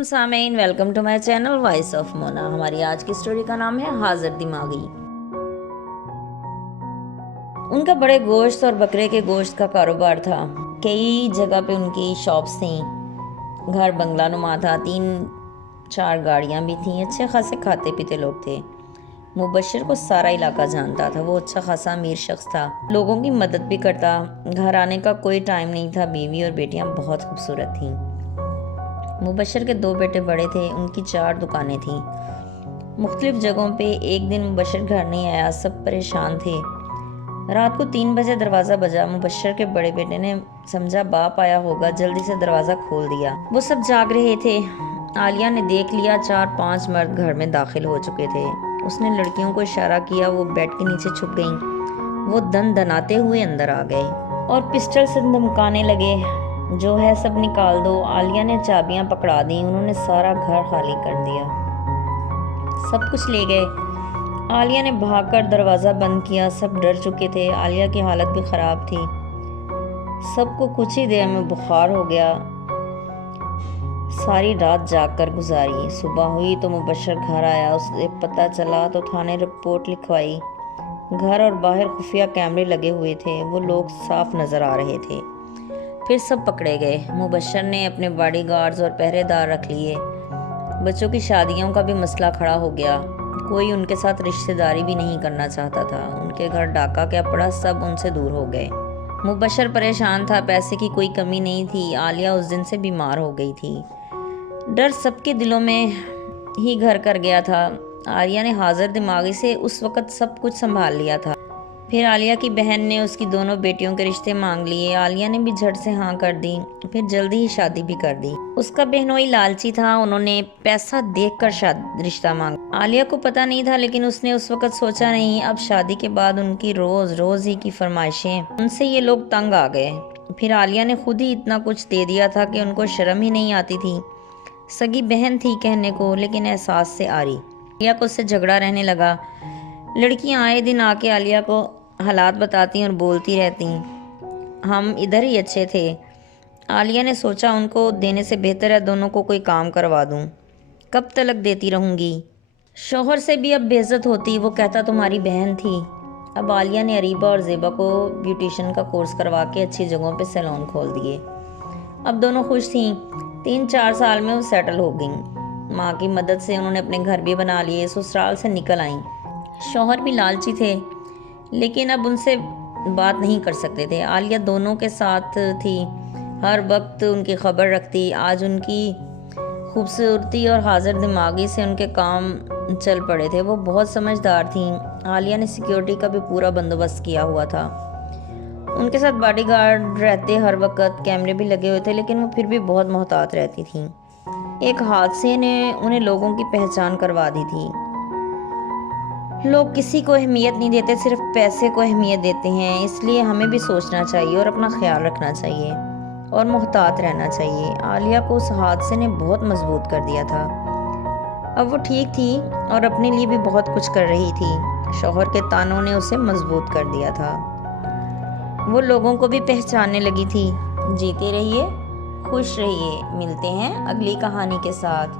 سامعین، welcome to my channel voice of Mona. ہماری آج کی سٹوری کا نام ہے حاضر دماغی۔ ان کا بڑے گوشت اور بکرے کے گوشت کا کاروبار تھا۔ کئی جگہ پہ ان کی شاپس تھیں، گھر بنگلہ نما تھا، 3-4 گاڑیاں بھی تھیں، اچھے خاصے کھاتے پیتے لوگ تھے۔ مبشر کو سارا علاقہ جانتا تھا، وہ اچھا خاصا امیر شخص تھا، لوگوں کی مدد بھی کرتا۔ گھر آنے کا کوئی ٹائم نہیں تھا، بیوی اور بیٹیاں بہت خوبصورت تھیں۔ مبشر کے 2 بیٹے بڑے تھے، ان کی 4 دکانیں تھیں مختلف جگہوں پہ۔ ایک دن مبشر گھر نہیں آیا، سب پریشان تھے۔ رات کو 3 بجے دروازہ بجا۔ مبشر کے بڑے بیٹے نے سمجھا باپ آیا ہوگا، جلدی سے دروازہ کھول دیا۔ وہ سب جاگ رہے تھے۔ عالیہ نے دیکھ لیا 4-5 مرد گھر میں داخل ہو چکے تھے۔ اس نے لڑکیوں کو اشارہ کیا، وہ بیڈ کے نیچے چھپ گئیں۔ وہ دن دناتے ہوئے اندر آ گئے اور پسٹل سے دھمکانے لگے، جو ہے سب نکال دو۔ عالیہ نے چابیاں پکڑا دیں، انہوں نے سارا گھر خالی کر دیا، سب کچھ لے گئے۔ عالیہ نے بھاگ کر دروازہ بند کیا، سب ڈر چکے تھے۔ عالیہ کی حالت بھی خراب تھی، سب کو کچھ ہی دیر میں بخار ہو گیا۔ ساری رات جاگ کر گزاری۔ صبح ہوئی تو مبشر گھر آیا، اسے پتہ چلا تو تھانے رپورٹ لکھوائی۔ گھر اور باہر خفیہ کیمرے لگے ہوئے تھے، وہ لوگ صاف نظر آ رہے تھے۔ پھر سب پکڑے گئے۔ مبشر نے اپنے باڈی گارڈز اور پہرے دار رکھ لیے۔ بچوں کی شادیوں کا بھی مسئلہ کھڑا ہو گیا، کوئی ان کے ساتھ رشتہ داری بھی نہیں کرنا چاہتا تھا۔ ان کے گھر ڈاکہ کیا پڑا، سب ان سے دور ہو گئے۔ مبشر پریشان تھا، پیسے کی کوئی کمی نہیں تھی۔ عالیہ اس دن سے بیمار ہو گئی تھی، ڈر سب کے دلوں میں ہی گھر کر گیا تھا۔ عالیہ نے حاضر دماغی سے اس وقت سب کچھ سنبھال لیا تھا۔ پھر عالیہ کی بہن نے اس کی دونوں بیٹیوں کے رشتے مانگ لیے۔ عالیہ نے بھی جھٹ سے ہاں کر دی، پھر جلدی ہی شادی بھی کر دی۔ اس کا بہنوئی لالچی تھا، انہوں نے پیسہ دیکھ کر رشتہ مانگا۔ عالیہ کو پتہ نہیں تھا، لیکن اس نے اس وقت سوچا نہیں، اب شادی کے بعد ان کی روز ہی کی فرمائشیں، ان سے یہ لوگ تنگ آ گئے۔ پھر عالیہ نے خود ہی اتنا کچھ دے دیا تھا کہ ان کو شرم ہی نہیں آتی تھی۔ سگی بہن تھی کہنے کو، لیکن احساس سے آری۔ عالیہ کو اس سے جھگڑا رہنے لگا۔ لڑکیاں آئے دن آ کے عالیہ کو حالات بتاتی اور بولتی رہتی، ہم ادھر ہی اچھے تھے۔ عالیہ نے سوچا ان کو دینے سے بہتر ہے دونوں کو کوئی کام کروا دوں، کب تلک دیتی رہوں گی۔ شوہر سے بھی اب بے عزت ہوتی، وہ کہتا تمہاری بہن تھی۔ اب عالیہ نے اریبہ اور زیبہ کو بیوٹیشن کا کورس کروا کے اچھی جگہوں پہ سیلون کھول دیے۔ اب دونوں خوش تھیں، 3-4 سال میں وہ سیٹل ہو گئیں۔ ماں کی مدد سے انہوں نے اپنے گھر بھی بنا لیے، سسرال سے نکل آئیں۔ شوہر بھی لالچی تھے، لیکن اب ان سے بات نہیں کر سکتے تھے۔ عالیہ دونوں کے ساتھ تھی، ہر وقت ان کی خبر رکھتی۔ آج ان کی خوبصورتی اور حاضر دماغی سے ان کے کام چل پڑے تھے، وہ بہت سمجھدار تھیں۔ عالیہ نے سیکیورٹی کا بھی پورا بندوبست کیا ہوا تھا، ان کے ساتھ باڈی گارڈ رہتے ہر وقت، کیمرے بھی لگے ہوئے تھے، لیکن وہ پھر بھی بہت محتاط رہتی تھیں۔ ایک حادثے نے انہیں لوگوں کی پہچان کروا دی تھی۔ لوگ کسی کو اہمیت نہیں دیتے، صرف پیسے کو اہمیت دیتے ہیں۔ اس لیے ہمیں بھی سوچنا چاہیے اور اپنا خیال رکھنا چاہیے اور محتاط رہنا چاہیے۔ عالیہ کو اس حادثے نے بہت مضبوط کر دیا تھا۔ اب وہ ٹھیک تھی اور اپنے لیے بھی بہت کچھ کر رہی تھی۔ شوہر کے تانوں نے اسے مضبوط کر دیا تھا، وہ لوگوں کو بھی پہچاننے لگی تھی۔ جیتے رہیے، خوش رہیے۔ ملتے ہیں اگلی کہانی کے ساتھ۔